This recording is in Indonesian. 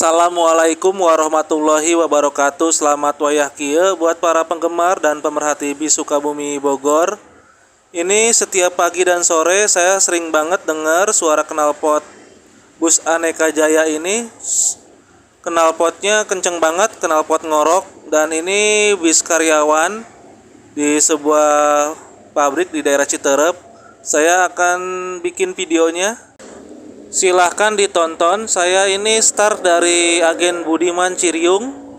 Assalamualaikum warahmatullahi wabarakatuh. Selamat wayah kieu buat para penggemar dan pemerhati bis Sukabumi Bogor. Ini setiap pagi dan sore saya sering banget dengar suara knalpot bus Aneka Jaya ini. Knalpotnya kenceng banget, knalpot ngorok. Dan ini bis karyawan di sebuah pabrik di daerah Citerep. Saya akan bikin videonya. Silahkan ditonton. Saya ini start dari Agen Budiman Ciriung.